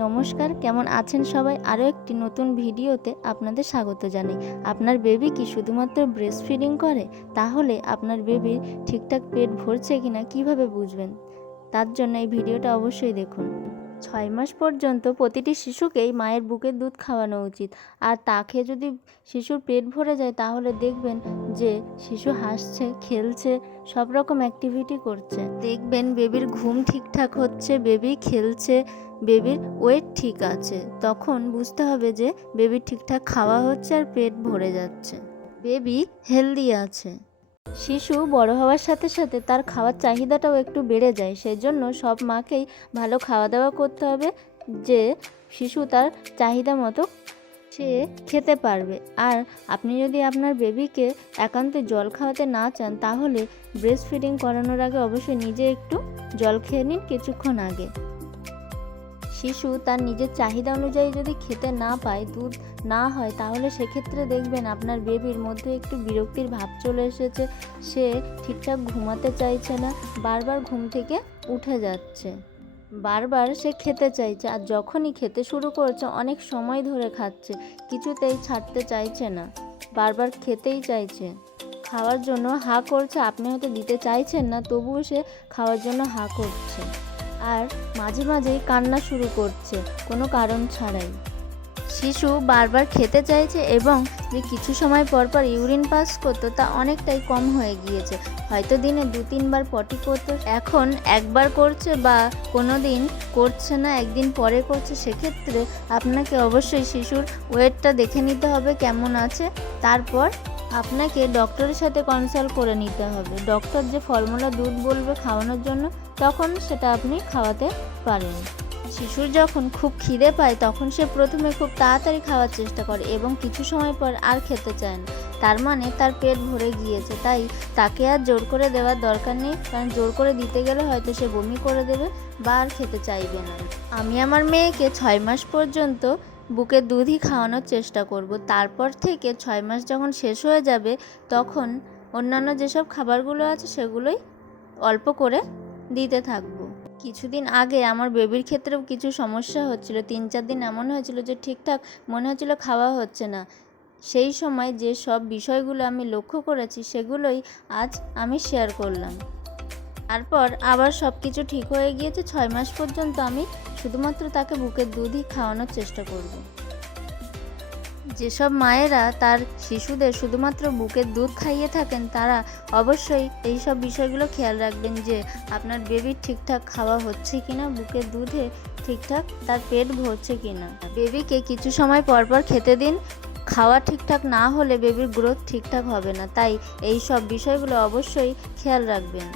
নমস্কার, কেমন আছেন সবাই? আরও একটি নতুন ভিডিওতে আপনাদের স্বাগত জানাই। আপনার বেবি কি শুধুমাত্র ব্রেস্ট ফিডিং করে? তাহলে আপনার বেবির ঠিকঠাক পেট ভরছে কিনা কিভাবে বুঝবেন? তার জন্য এই ভিডিওটা অবশ্যই দেখুন। 6 মাস পর্যন্ত প্রতিটি শিশুকেই মায়ের বুকের দুধ খাওয়ানো উচিত। আর তা খেয়ে যদি শিশুর পেট ভরে যায় তাহলে দেখবেন যে শিশু হাসছে, খেলছে, সব রকম অ্যাক্টিভিটি করছে। দেখবেন বেবির ঘুম ঠিকঠাক হচ্ছে, বেবি খেলছে, বেবির ওয়েট ঠিক আছে। তখন বুঝতে হবে যে বেবির ঠিকঠাক খাওয়া হচ্ছে আর পেট ভরে যাচ্ছে, বেবি হেলদি আছে। শিশু বড় হওয়ার সাথে সাথে তার খাওয়ার চাহিদাটাও একটু বেড়ে যায়। সেজন্য সব মাকেই ভালো খাওয়া দাওয়া করতে হবে যে শিশু তার চাহিদা মতো সে খেতে পারবে। আর আপনি যদি আপনার বেবিকে একান্তে জল খাওয়াতে না চান তাহলে ব্রেস্ট ফিডিং করানোর আগে অবশ্যই নিজে একটু জল খেয়ে নিন কিছুক্ষণ আগে। শিশু তার নিজের চাহিদা অনুযায়ী যদি খেতে না পায়, দুধ না হয়, তাহলে সেক্ষেত্রে দেখবেন আপনার বেবির মধ্যে একটু বিরক্তির ভাব চলে এসেছে। সে ঠিকঠাক ঘুমাতে চাইছে না, বারবার ঘুম থেকে উঠে যাচ্ছে, বারবার সে খেতে চাইছে। আর যখনই খেতে শুরু করছে অনেক সময় ধরে খাচ্ছে, কিছুতেই ছাড়তে চাইছে না, বারবার খেতেই চাইছে, খাওয়ার জন্য হাঁ করছে। আপনি হয়তো দিতে চাইছেন না, তবুও সে খাওয়ার জন্য হাঁ করছে। আর মাঝে মাঝেই কান্না শুরু করছে কোনো কারণ ছাড়াই। শিশু বারবার খেতে চাইছে এবং যে কিছু সময় পর পর ইউরিন পাস করতো তা অনেকটাই কম হয়ে গিয়েছে। হয়তো দিনে 2-3 বার পটি করতো, এখন একবার করছে বা কোনো দিন করছে না, একদিন পরে করছে। সেক্ষেত্রে আপনাকে অবশ্যই শিশুর ওয়েটটা দেখে নিতে হবে কেমন আছে। তারপর আপনাকে ডক্টরের সাথে কনসাল্ট করে নিতে হবে। ডক্টর যে ফর্মুলা দুধ বলবে খাওয়ানোর জন্য তখন সেটা আপনি খাওয়াতে পারেন। শিশুর যখন খুব খিদে পায় তখন সে প্রথমে খুব তাড়াতাড়ি খাওয়ার চেষ্টা করে এবং কিছু সময় পর আর খেতে চায় না। তার মানে তার পেট ভরে গিয়েছে। তাই তাকে আর জোর করে দেওয়ার দরকার নেই, কারণ জোর করে দিতে গেলে হয়তো সে বমি করে দেবে বা আর খেতে চাইবে না। আমি আমার মেয়েকে 6 মাস পর্যন্ত বুকের দুধই খাওয়ানোর চেষ্টা করব। তারপর থেকে 6 মাস যখন শেষ হয়ে যাবে তখন অন্যান্য যেসব খাবারগুলো আছে সেগুলোই অল্প করে দিতে থাকবো। কিছুদিন আগে আমার বেবির ক্ষেত্রেও কিছু সমস্যা হচ্ছিল। 3-4 দিন এমন হয়েছিল যে ঠিকঠাক মনে হচ্ছিল খাওয়া হচ্ছে না। সেই সময় যে সব বিষয়গুলো আমি লক্ষ্য করেছি সেগুলোই আজ আমি শেয়ার করলাম। তারপর আবার সব কিছু ঠিক হয়ে গিয়েছে। 6 মাস পর্যন্ত আমি শুধুমাত্র তাকে বুকের দুধই খাওয়ানোর চেষ্টা করব। যেসব মায়েরা তার শিশুদের শুধুমাত্র বুকের দুধ খাইয়ে থাকেন তারা অবশ্যই এই সব বিষয়গুলো খেয়াল রাখবেন যে আপনার বেবির ঠিকঠাক খাওয়া হচ্ছে কিনা, বুকের দুধে ঠিকঠাক তার পেট ভরছে কিনা। বেবিকে কিছু সময় পর পর খেতে দিন। খাওয়া ঠিকঠাক না হলে বেবির গ্রোথ ঠিকঠাক হবে না। তাই এই সব বিষয়গুলো অবশ্যই খেয়াল রাখবেন।